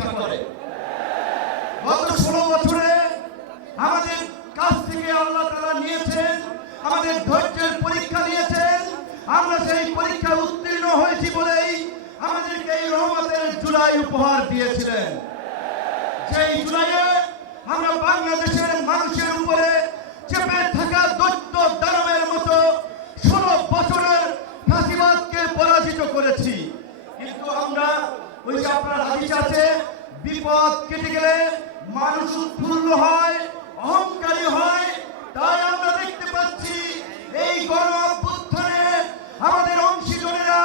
উপেক্ষা করে। গত ষোলো বছরে আমাদের কাছ থেকে আল্লাহ তারা নিয়েছেন, আমাদের ধৈর্যের পরীক্ষা নিয়েছেন আমরা সেই পরীক্ষা উত্তীর্ণ হয়েছি বলেই আমাদেরকে এই রহমতের জুলাই উপহার দিয়েছিলেন। সেই জুলাইয়ে আমরা বাংলাদেশের মানুষের উপরে চেপে থাকা দৈত্য দানবের মতো ষোলো বছরের ফাঁসিবাদকে পরাজিত করেছি। কিন্তু আমরা ওই যে আপনার হাদিস আছে বিপদ কেটে গেলে মানুষ উৎফুল্ল হয়, অহংকারী হয়। তাই আমরা দেখতে পাচ্ছি এই গণ অভ্যুত্থানে আমাদের অংশীজনেরা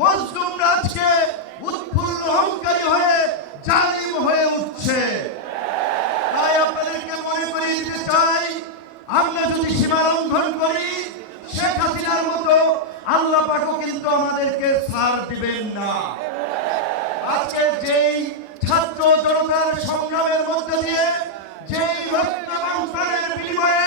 মজলুম রাজকে উৎফুল্ল, অহংকারী হয়ে জালিম হয়ে উঠছে। তাই আপনাদেরকে মনে করিয়ে দিতে চাই, আমরা যদি সীমা লঙ্ঘন করি, শেখ হাসিনার মতো আল্লাহ পাকও কিন্তু আমাদেরকে ছাড় দিবেন না। আজকে যেই ছাত্র জনতার সংগ্রামের মধ্যে দিয়ে যেই রক্ত এবং প্রাণের বিনিময়ে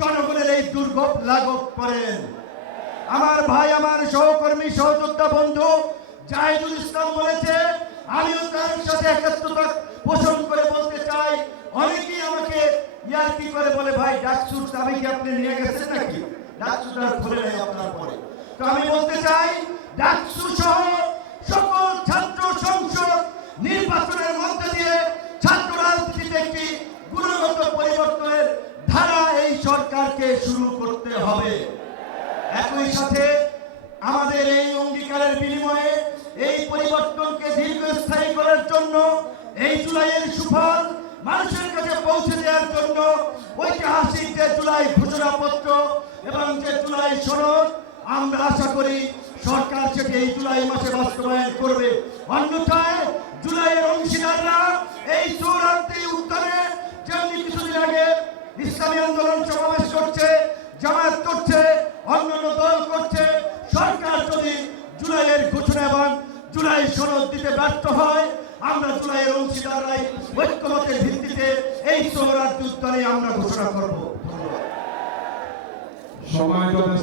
জনগণের এই দুর্ভোগ লাঘব করেন। আমার ভাই, আমার সহকর্মী, সহযোদ্ধা বন্ধু জাহিদুল ইসলাম বলেছে, আমিও তার সাথে একাত্মতা পোষণ করে বলতে চাই। অনেকেই আমাকে ইয়ার্কি করে বলে, ভাই, ডাকসুর দাবি কি আপনি নিয়ে গেছেন নাকি? ডাকসুটা ধরে নেই আপনার পরে। তো আমি বলতে চাই, ডাকসু সহ সকল ছাত্র সংসদ নির্বাচনের মধ্যে দিয়ে ছাত্র রাজনীতিতে একটি গুণগত পরিবর্তনের ধারা সরকারকে শুরু করতে হবে। একই সাথে আমাদের এই অঙ্গীকারের বিনিময়ে এই পরিবর্তনকে দীর্ঘস্থায়ী করার জন্য, এই জুলাইয়ের সুফল মানুষের কাছে পৌঁছে দেওয়ার জন্য ঐতিহাসিক যে জুলাই ঘোষণাপত্র এবং যে জুলাই সনদ, আমরা আশা করি সরকার সেটি এই জুলাই মাসে বাস্তবায়ন করবে। অন্যথায় জুলাইয়ের অংশীদাররা এই চৌরাত্রি উত্তরে যেমনি কিছুদিন আগে ইসলামী আন্দোলন সমাবেশ করছে, জামায়াত করছে, অন্যান্য দল করছে। সরকার যদি জুলাইয়ের ঘোষণা এবং জুলাই সনদ দিতে ব্যর্থ হয়, আমরা জুলাইয়ের অংশীদাররাই ঐক্যমতের ভিত্তিতে এই সৌরাজ্য উত্তরে আমরা ঘোষণা করব। সময় সময়